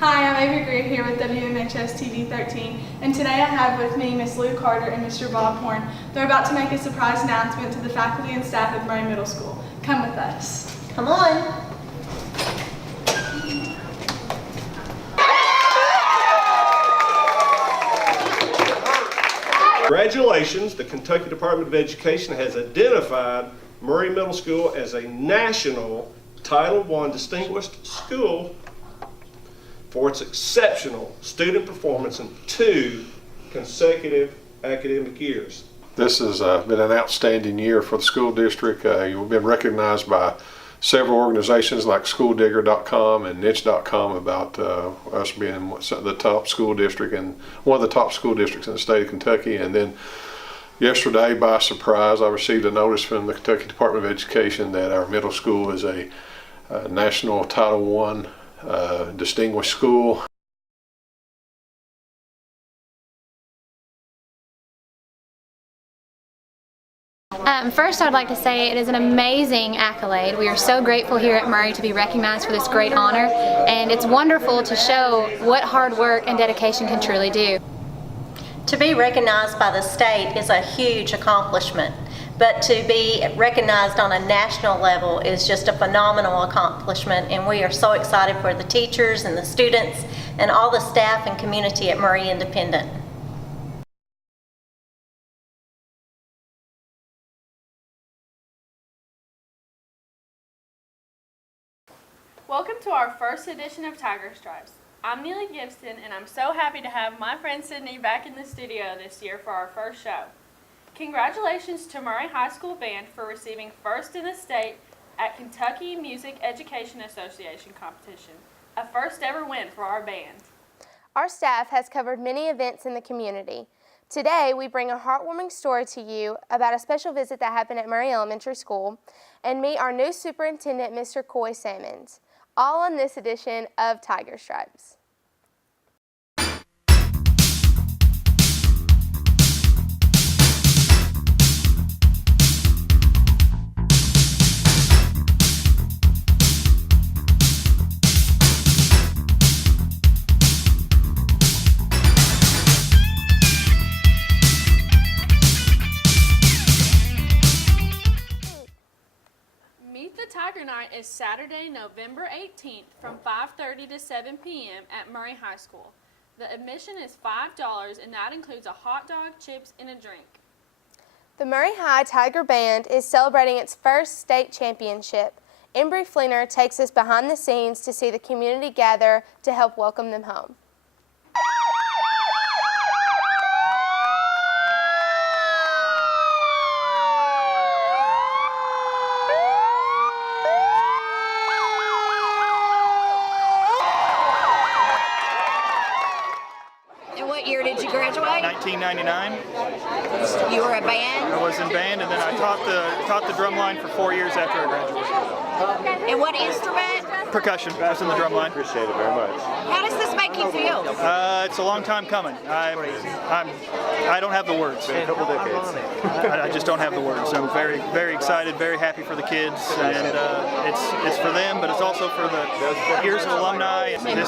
Hi, I'm Avery Greer here with WMHS TV 13, and today I have with me Miss Lou Carter and Mr. Bob Horn. They're about to make a surprise announcement to the faculty and staff of Murray Middle School. Come with us. Come on. Congratulations, the Kentucky Department of Education has identified Murray Middle School as a national Title I distinguished school for its exceptional student performance in 2 consecutive academic years. This has been an outstanding year for the school district. You've been recognized by several organizations like SchoolDigger.com and Niche.com about us being the top school district and one of the top school districts in the state of Kentucky. And then yesterday, by surprise, I received a notice from the Kentucky Department of Education that our middle school is a national Title I distinguished school. First, I'd like to say it is an amazing accolade. We are so grateful here at Murray to be recognized for this great honor, and it's wonderful to show what hard work and dedication can truly do. To be recognized by the state is a huge accomplishment, but to be recognized on a national level is just a phenomenal accomplishment, and we are so excited for the teachers and the students and all the staff and community at Murray Independent. Welcome to our first edition of Tiger Stripes. I'm Neely Gibson, and I'm so happy to have my friend Sydney back in the studio this year for our first show. Congratulations to Murray High School Band for receiving first in the state at Kentucky Music Education Association competition, a first ever win for our band. Our staff has covered many events in the community. Today, we bring a heartwarming story to you about a special visit that happened at Murray Elementary School and meet our new superintendent, Mr. Coy Samons. All on this edition of Tiger Stripes. Tiger Night is Saturday, November 18th from 5:30 to 7 p.m. at Murray High School. The admission is $5 and that includes a hot dog, chips, and a drink. The Murray High Tiger Band is celebrating its first state championship. Embry Fleener takes us behind the scenes to see the community gather to help welcome them home. What year did you graduate? 1999. You were a band? I was in band, and then I taught the drum line for 4 years after I graduated. And what instrument? Percussion. I was in the drum line. Appreciate it very much. How does this make you feel? It's a long time coming. I don't have the words. A couple decades. I just don't have the words. I'm very, very excited, very happy for the kids, and it's for them, but it's also for the years of alumni. And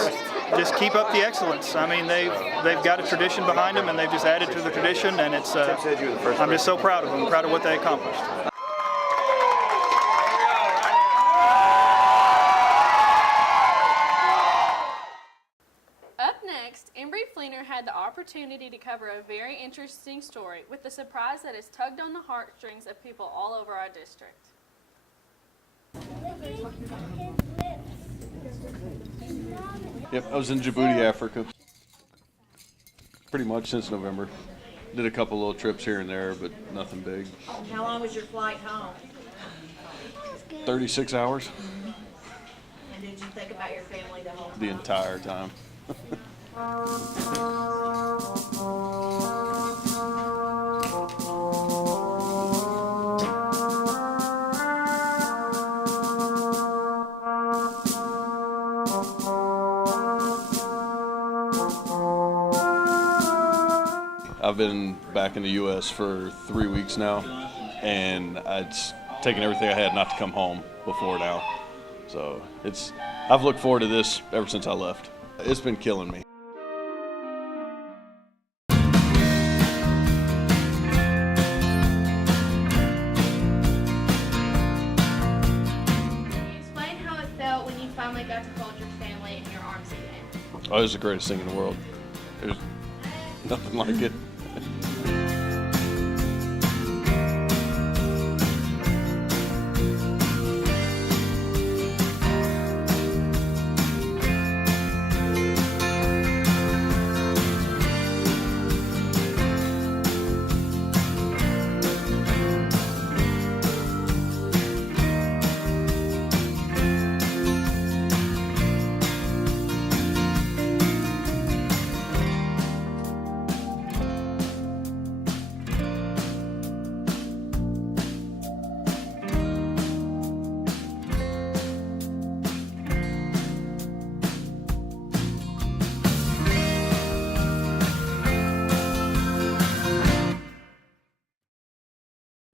just keep up the excellence. I mean, they've got a tradition behind them, and they've just added to the tradition, and it's. I'm just so proud of them, proud of what they accomplished. Up next, Embry Fleener had the opportunity to cover a very interesting story with the surprise that has tugged on the heartstrings of people all over our district. Yep, I was in Djibouti, Africa, pretty much since November. Did a couple little trips here and there, but nothing big. How long was your flight home? 36 hours. And did you think about your family the whole time? The entire time. I've been back in the U.S. for 3 weeks now, and it's taken everything I had not to come home before now. So I've looked forward to this ever since I left. It's been killing me. Can you explain how it felt when you finally got to hold your family in your arms again? Oh, it was the greatest thing in the world. There's nothing like it.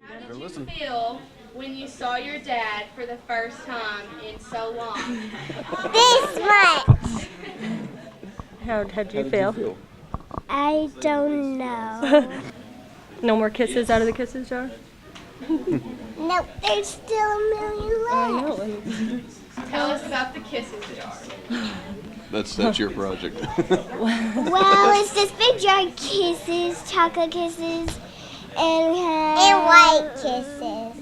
How did you feel when you saw your dad for the first time in so long? This much. How'd you feel? I don't know. No more kisses out of the kisses jar? Nope, there's still a million left. I know. Tell us about the kisses jar. That's your project. Well, it's this big jar of kisses, chocolate kisses, and we have white kisses.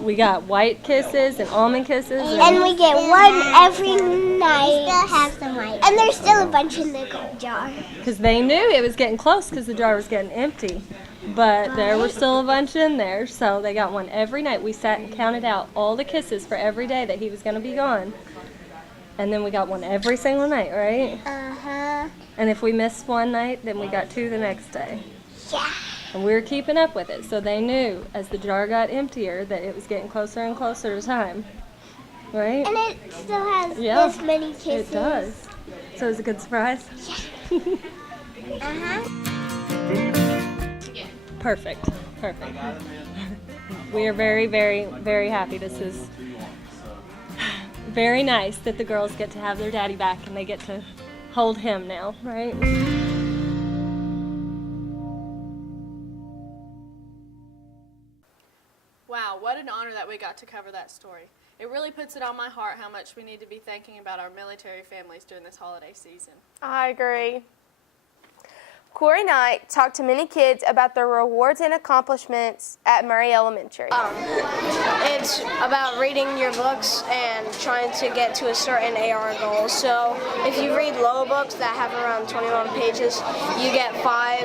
We got white kisses and almond kisses. And we get one every night. We still have some white. And there's still a bunch in the jar. Because they knew it was getting close because the jar was getting empty. But there were still a bunch in there, so they got one every night. We sat and counted out all the kisses for every day that he was going to be gone. And then we got one every single night, right? Uh-huh. And if we missed one night, then we got two the next day. Yeah. And we were keeping up with it, so they knew as the jar got emptier that it was getting closer and closer to time, right? And it still has this many kisses. It does. So it was a good surprise? Yeah. Uh-huh. Perfect. We are very, very, very happy. This is very nice that the girls get to have their daddy back and they get to hold him now, right? Wow, what an honor that we got to cover that story. It really puts it on my heart how much we need to be thinking about our military families during this holiday season. I agree. Corey Knight talked to many kids about their rewards and accomplishments at Murray Elementary. It's about reading your books and trying to get to a certain AR goal. So if you read low books that have around 21 pages, you get 5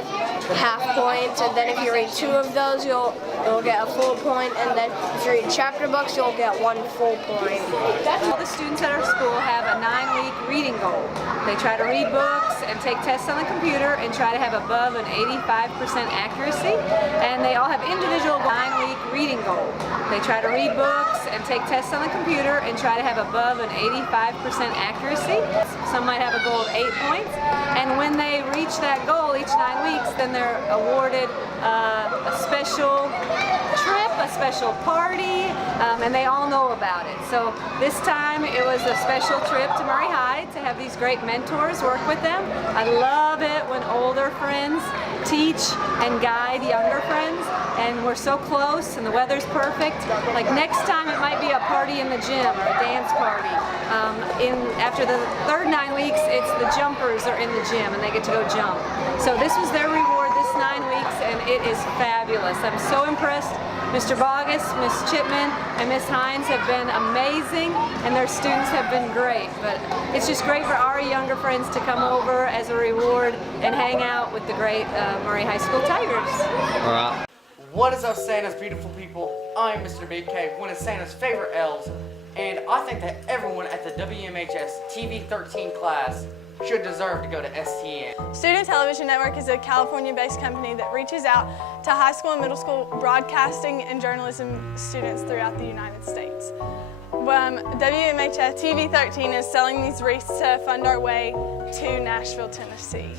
half points, and then if you read 2 of those, you'll get a full point, and then if you read chapter books, you'll get 1 full point. All the students at our school have a 9-week reading goal. They try to read books and take tests on the computer and try to have above an 85% accuracy, and they all have individual 9-week reading goal. They try to read books and take tests on the computer and try to have above an 85% accuracy. Some might have a goal of 8 points, and when they reach that goal each 9 weeks, then they're awarded a special trip, a special party, and they all know about it. So this time it was a special trip to Murray High to have these great mentors work with them. I love it when older friends teach and guide younger friends, and we're so close and the weather's perfect. Like next time it might be a party in the gym or a dance party. After the third 9 weeks, it's the jumpers are in the gym and they get to go jump. So this was their reward this 9 weeks, and it is fabulous. I'm so impressed. Mr. Bogus, Miss Chipman, and Miss Hines have been amazing, and their students have been great. But it's just great for our younger friends to come over as a reward and hang out with the great Murray High School Tigers. All right. What is up, Santa's beautiful people? I'm Mr. BK, one of Santa's favorite elves, and I think that everyone at the WMHS TV 13 class should deserve to go to STN. Student Television Network is a California-based company that reaches out to high school and middle school broadcasting and journalism students throughout the United States. WMHS TV 13 is selling these wreaths to fund our way to Nashville, Tennessee.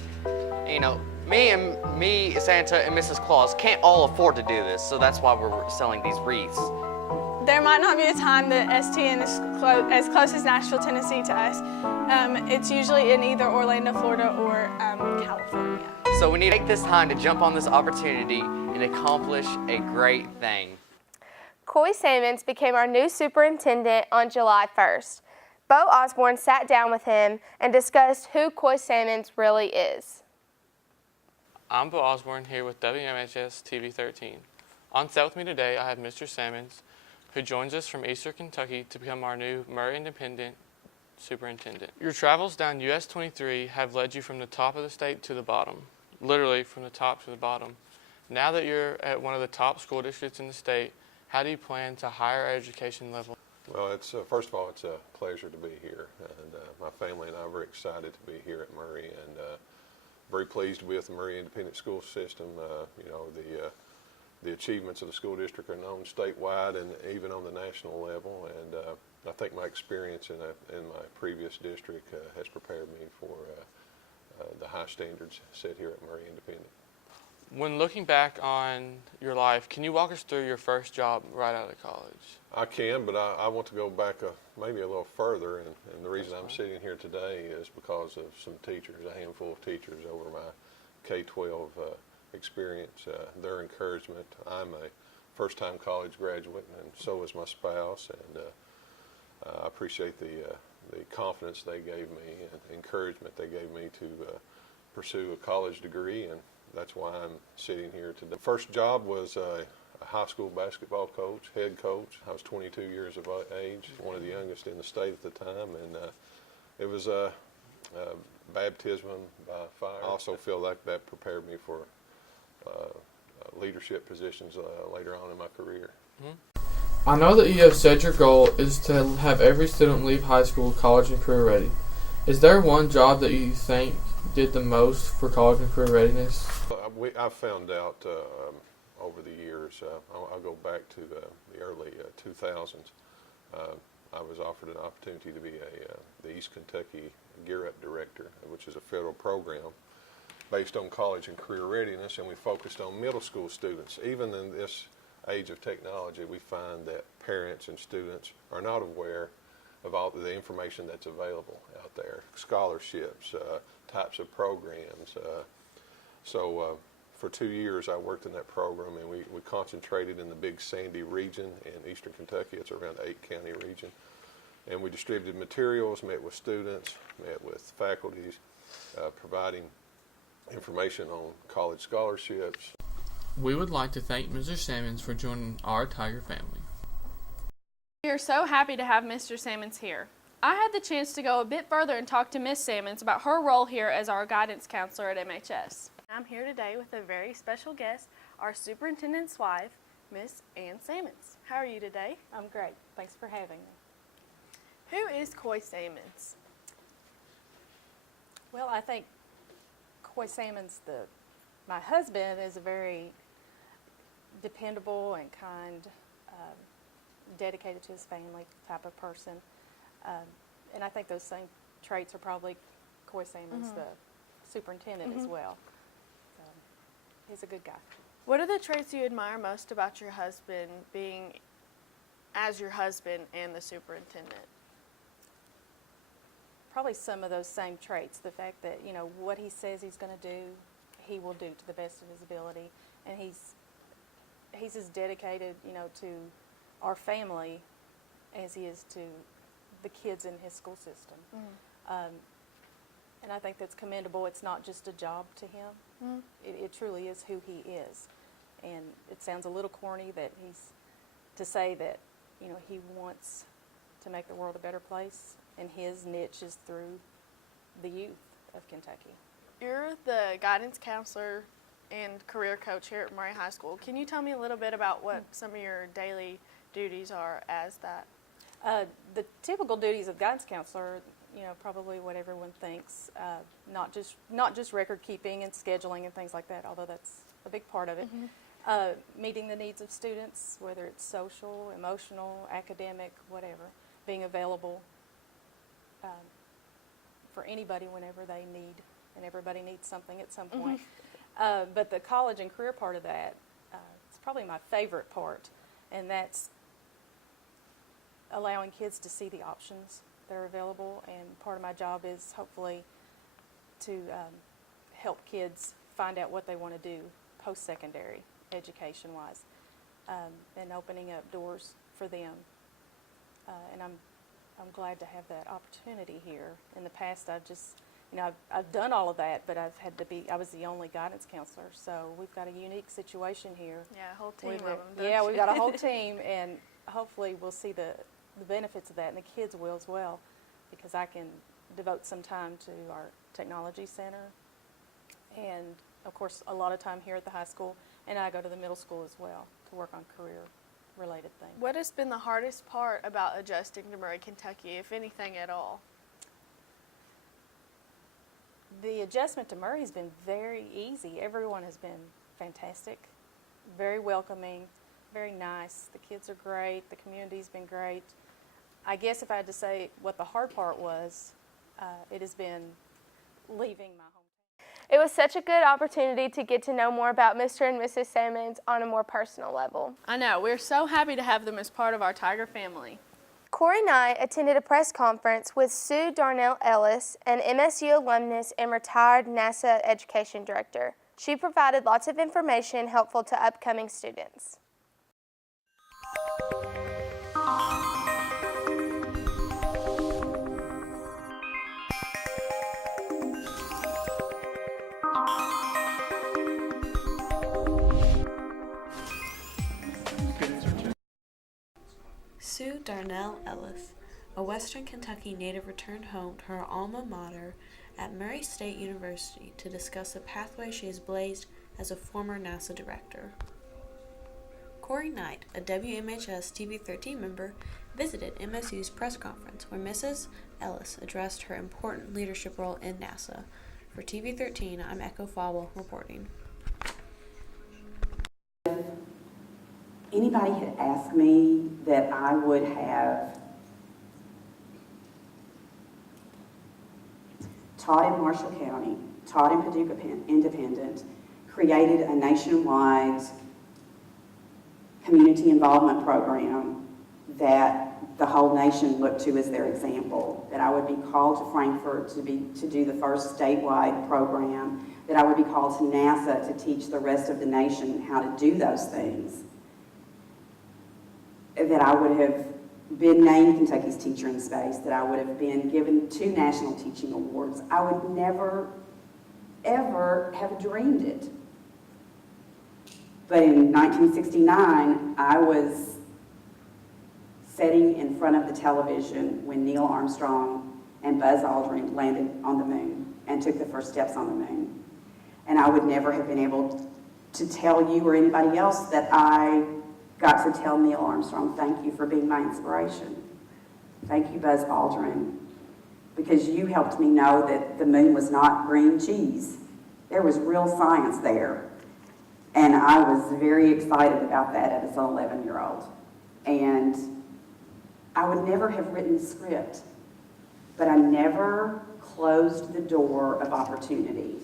You know, me, Santa, and Mrs. Claus can't all afford to do this, so that's why we're selling these wreaths. there might not be a time that STN is as close as Nashville, Tennessee to us. It's usually in either Orlando, Florida or California. So we need to take this time to jump on this opportunity and accomplish a great thing. Coy Samons became our new superintendent on July 1st. Bo Osborne sat down with him and discussed who Coy Samons really is. I'm Bo Osborne here with WMHS TV 13. On set with me today, I have Mr. Samons, who joins us from Eastern Kentucky to become our new Murray Independent Superintendent. Your travels down US 23 have led you from the top of the state to the bottom, literally from the top to the bottom. Now that you're at one of the top school districts in the state, how do you plan to higher education level? Well, it's first of all, it's a pleasure to be here, and my family and I are very excited to be here at Murray, and very pleased with the Murray Independent School System. You know, the achievements of the school district are known statewide and even on the national level, and I think my experience in my previous district has prepared me for the high standards set here at Murray Independent. When looking back on your life, can you walk us through your first job right out of college? I can, but I want to go back maybe a little further, and the reason I'm sitting here today is because of some teachers, a handful of teachers over my K-12 experience, their encouragement. I'm a first-time college graduate, and so is my spouse, and I appreciate the confidence they gave me and the encouragement they gave me to pursue a college degree, and that's why I'm sitting here today. The first job was a high school basketball coach, head coach. I was 22 years of age, one of the youngest in the state at the time, and it was a baptism by fire. I also feel like that prepared me for leadership positions later on in my career. Mm-hmm. I know that you have said your goal is to have every student leave high school, college, and career ready. Is there one job that you think did the most for college and career readiness? I found out over the years, I'll go back to the early 2000s, I was offered an opportunity to be the East Kentucky Gear Up Director, which is a federal program based on college and career readiness, and we focused on middle school students. Even in this age of technology, we find that parents and students are not aware of all the information that's available out there, scholarships, types of programs. So for 2 years I worked in that program, and we concentrated in the Big Sandy region in Eastern Kentucky. It's around the 8-county region. And we distributed materials, met with students, met with faculties, providing information on college scholarships. We would like to thank Mr. Samons for joining our Tiger family. We are so happy to have Mr. Samons here. I had the chance to go a bit further and talk to Miss Samons about her role here as our guidance counselor at MHS. I'm here today with a very special guest, our superintendent's wife, Miss Ann Samons. How are you today? I'm great. Thanks for having me. Who is Coy Samons? Well, I think Coy Samons, my husband, is a very dependable and kind, dedicated to his family type of person. And I think those same traits are probably Coy Samons, the superintendent, as well. So, he's a good guy. What are the traits you admire most about your husband, being as your husband and the superintendent? Probably some of those same traits. The fact that, you know, what he says he's going to do, he will do to the best of his ability. And he's as dedicated, you know, to our family as he is to the kids in his school system. And I think that's commendable. It's not just a job to him. It truly is who he is. And it sounds a little corny that to say that, you know, he wants to make the world a better place, and his niche is through the youth of Kentucky. You're the guidance counselor and career coach here at Murray High School. Can you tell me a little bit about what some of your daily duties are as that? The typical duties of guidance counselor, you know, probably what everyone thinks, not just record keeping and scheduling and things like that, although that's a big part of it. Meeting the needs of students, whether it's social, emotional, academic, whatever, being available for anybody whenever they need, and everybody needs something at some point. But the college and career part of that, it's probably my favorite part, and that's allowing kids to see the options that are available, and part of my job is hopefully to help kids find out what they want to do post-secondary education-wise, and opening up doors for them. And I'm glad to have that opportunity here. In the past, I've done all of that, but I was the only guidance counselor, so we've got a unique situation here. Yeah, a whole team of With them. it. Yeah, we've got a whole team, and hopefully we'll see the benefits of that, and the kids will as well, because I can devote some time to our technology center, and of course a lot of time here at the high school, and I go to the middle school as well to work on career-related things. What has been the hardest part about adjusting to Murray, Kentucky, if anything at all? The adjustment to Murray has been very easy. Everyone has been fantastic, very welcoming, very nice. The kids are great. The community's been great. I guess if I had to say what the hard part was, it has been leaving my home. It was such a good opportunity to get to know more about Mr. and Mrs. Samons on a more personal level. I know. We're so happy to have them as part of our Tiger family. Corey Knight attended a press conference with Sue Darnell Ellis, an MSU alumnus and retired NASA education director. She provided lots of information helpful to upcoming students. Sue Darnell Ellis, a Western Kentucky native, returned home to her alma mater at Murray State University to discuss the pathway she has blazed as a former NASA director. Corey Knight, a WMHS TV 13 member, visited MSU's press conference where Mrs. Ellis addressed her important leadership role in NASA. For TV 13, I'm Echo Fowle reporting. Anybody had asked me that I would have taught in Marshall County, taught in Paducah Independent, created a nationwide community involvement program that the whole nation looked to as their example, that I would be called to Frankfurt to do the first statewide program, that I would be called to NASA to teach the rest of the nation how to do those things, that I would have been named Kentucky's Teacher in Space, that I would have been given 2 national teaching awards. I would never, ever have dreamed it. But in 1969, I was sitting in front of the television when Neil Armstrong and Buzz Aldrin landed on the moon and took the first steps on the moon. And I would never have been able to tell you or anybody else that I got to tell Neil Armstrong, thank you for being my inspiration. Thank you, Buzz Aldrin, because you helped me know that the moon was not green cheese. There was real science there. And I was very excited about that as an 11-year-old. And I would never have written the script, but I never closed the door of opportunity.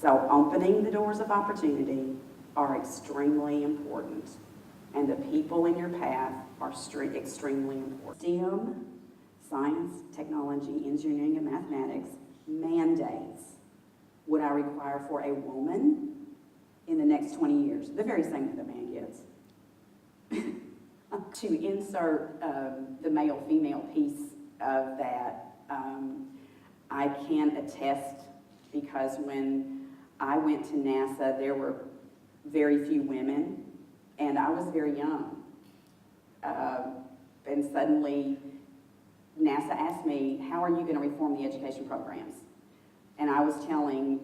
So opening the doors of opportunity are extremely important, and the people in your path are extremely important. STEM, science, technology, engineering, and mathematics mandates what I require for a woman in the next 20 years, the very same that a man gets. To insert the male-female piece of that, I can attest, because when I went to NASA, there were very few women, and I was very young. And suddenly, NASA asked me, how are you going to reform the education programs? And I was telling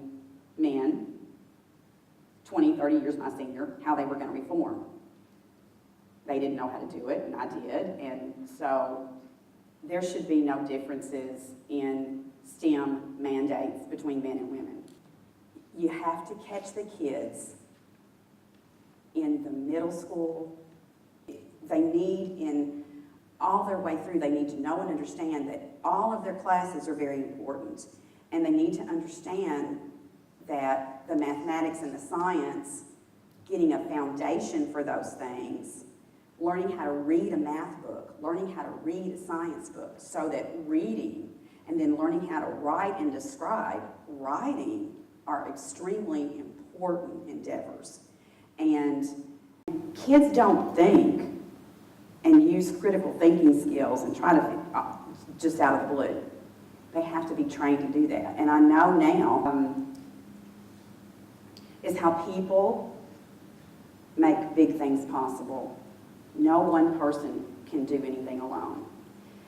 men, 20, 30 years my senior, how they were going to reform. They didn't know how to do it, and I did. And so there should be no differences in STEM mandates between men and women. You have to catch the kids in the middle school. They need, in all their way through, they need to know and understand that all of their classes are very important. And they need to understand that the mathematics and the science, getting a foundation for those things, learning how to read a math book, learning how to read a science book, so that reading and then learning how to write and describe writing are extremely important endeavors. And kids don't think and use critical thinking skills and try to just out of the blue. They have to be trained to do that. And I know now is how people make big things possible. No one person can do anything alone.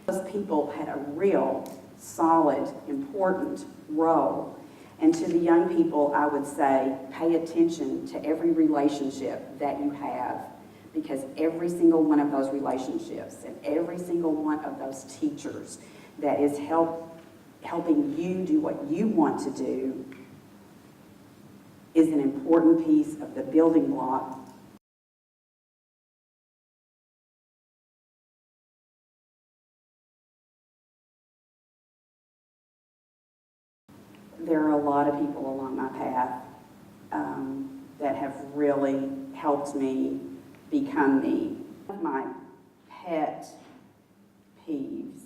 Those people had a real, solid, important role. And to the young people, I would say, pay attention to every relationship that you have, because every single one of those relationships and every single one of those teachers that is helping you do what you want to do is an important piece of the building block. There are a lot of people along my path that have really helped me become me. One of my pet peeves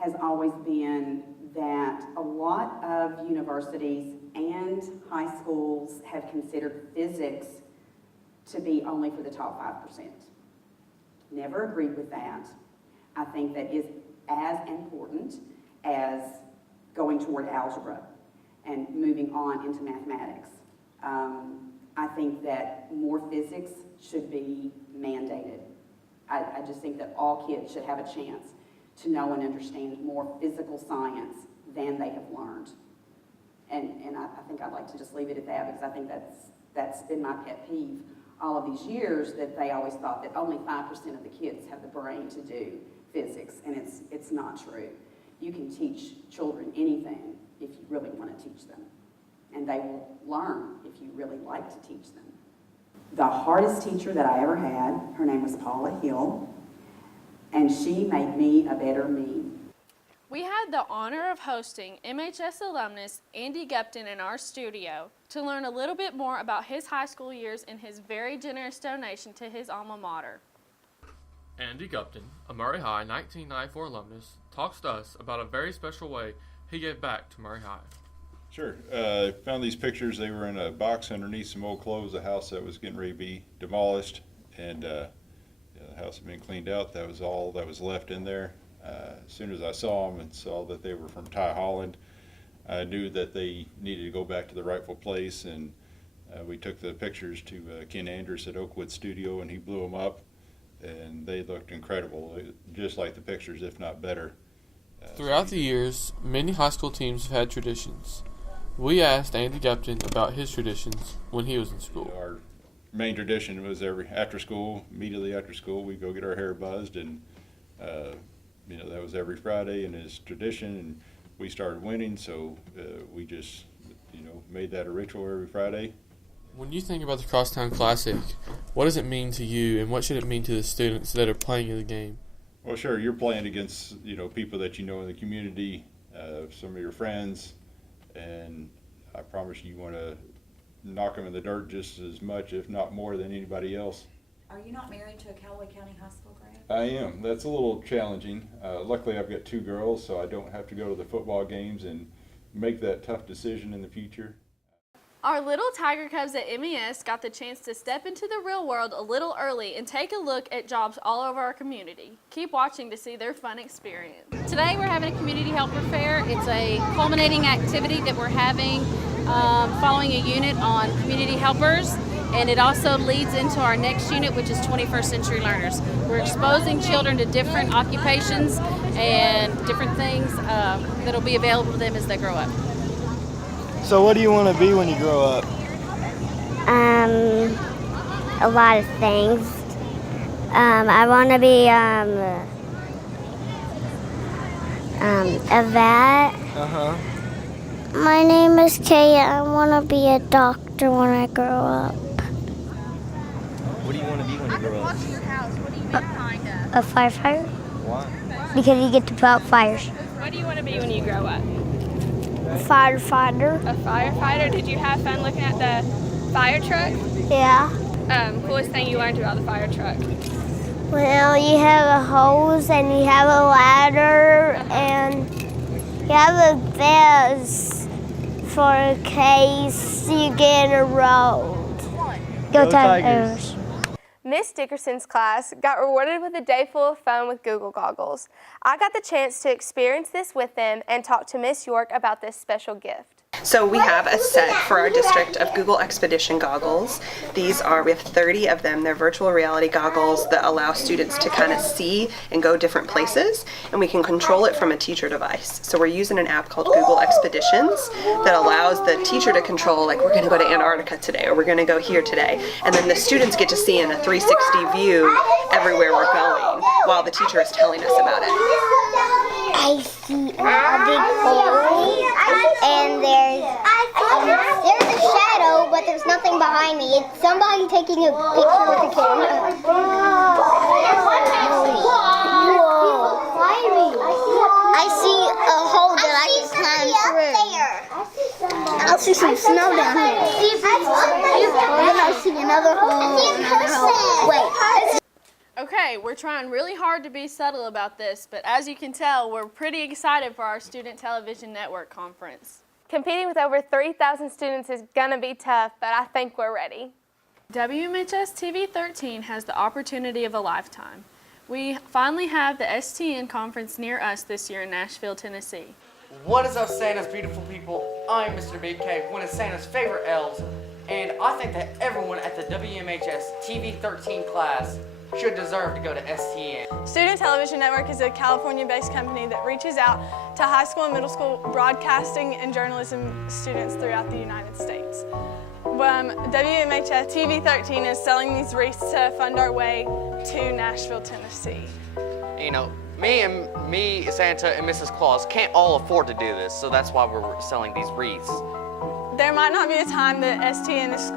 has always been that a lot of universities and high schools have considered physics to be only for the top 5%. Never agreed with that. I think that is as important as going toward algebra and moving on into mathematics. I think that more physics should be mandated. I just think that all kids should have a chance to know and understand more physical science than they have learned. And I think I'd like to just leave it at that, because I think that's been my pet peeve all of these years, that they always thought that only 5% of the kids have the brain to do physics, and it's not true. You can teach children anything if you really want to teach them, and they will learn if you really like to teach them. The hardest teacher that I ever had, her name was Paula Hill, and she made me a better me. We had the honor of hosting MHS alumnus Andy Gupton in our studio to learn a little bit more about his high school years and his very generous donation to his alma mater. Andy Gupton, a Murray High 1994 alumnus, talks to us about a very special way he gave back to Murray High. Sure. Found these pictures. They were in a box underneath some old clothes, a house that was getting ready to be demolished, and the house had been cleaned out. That was all that was left in there. As soon as I saw them and saw that they were from Ty Holland, I knew that they needed to go back to the rightful place, and we took the pictures to Ken Andrews at Oakwood Studio, and he blew them up, and they looked incredible, just like the pictures, if not better. Throughout the years, many high school teams have had traditions. We asked Andy Gupton about his traditions when he was in school. Our main tradition was immediately after school, we'd go get our hair buzzed, and that was every Friday in his tradition, and we started winning, so we just made that a ritual every Friday. When you think about the Crosstown Classic, what does it mean to you, and what should it mean to the students that are playing in the game? Well, sure, you're playing against people that you know in the community, some of your friends, and I promise you want to knock them in the dirt just as much, if not more, than anybody else. Are you not married to a Callaway County High School grad? I am. That's a little challenging. Luckily, I've got 2 girls, so I don't have to go to the football games and make that tough decision in the future. Our little Tiger Cubs at MES got the chance to step into the real world a little early and take a look at jobs all over our community. Keep watching to see their fun experience. Today we're having a community helper fair. It's a culminating activity that we're having following a unit on community helpers, and it also leads into our next unit, which is 21st century learners. We're exposing children to different occupations and different things that'll be available to them as they grow up. So what do you want to be when you grow up? A lot of things. I want to be a vet. Uh-huh. My name is Kaya. I want to be a doctor when I grow up. What do you want to be when you grow up? A firefighter. Why? Because you get to put out fires. What do you want to be when you grow up? A firefighter. A firefighter? Did you have fun looking at the fire truck? Yeah. Coolest thing you learned about the fire truck? Well, you have a hose and you have a ladder and you have a vest for in case you get in a road. Go Tigers. Miss Dickerson's class got rewarded with a day full of fun with Google goggles. I got the chance to experience this with them and talk to Miss York about this special gift. So we have a set for our district of Google Expedition goggles. We have 30 of them. They're virtual reality goggles that allow students to kind of see and go different places, and we can control it from a teacher device. So we're using an app called Google Expeditions that allows the teacher to control, like, we're going to go to Antarctica today, or we're going to go here today, and then the students get to see in a 360 view everywhere we're going while the teacher is telling us about it. I see a big hole, and there's a shadow, but there's nothing behind me. It's somebody taking a picture with a camera. Whoa! I see a hole that I can climb through. I see some snow down here. And then I see another hole. Wait. Okay, we're trying really hard to be subtle about this, but as you can tell, we're pretty excited for our Student Television Network Conference. Competing with over 3,000 students is gonna be tough, but I think we're ready. WMHS TV 13 has the opportunity of a lifetime. We finally have the STN conference near us this year in Nashville, Tennessee. What is up, Santa's beautiful people? I'm Mr. BK, one of Santa's favorite elves, and I think that everyone at the WMHS TV 13 class should deserve to go to STN. Student Television Network is a California-based company that reaches out to high school and middle school broadcasting and journalism students throughout the United States. WMHS TV 13 is selling these wreaths to fund our way to Nashville, Tennessee. You know, me, Santa, and Mrs. Claus can't all afford to do this, so that's why we're selling these wreaths. There might not be a time that STN is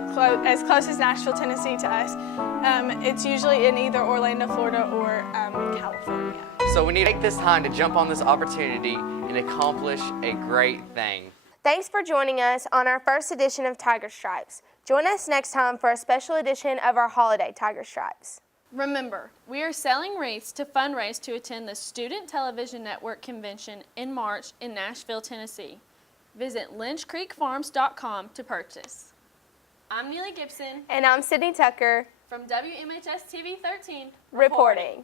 as close as Nashville, Tennessee to us. It's usually in either Orlando, Florida, or California. So we need to take this time to jump on this opportunity and accomplish a great thing. Thanks for joining us on our first edition of Tiger Stripes. Join us next time for a special edition of our holiday Tiger Stripes. Remember, we are selling wreaths to fundraise to attend the Student Television Network Convention in March in Nashville, Tennessee. Visit lynchcreekfarms.com to purchase. I'm Neely Gibson. And I'm Sydney Tucker. From WMHS TV 13. Reporting.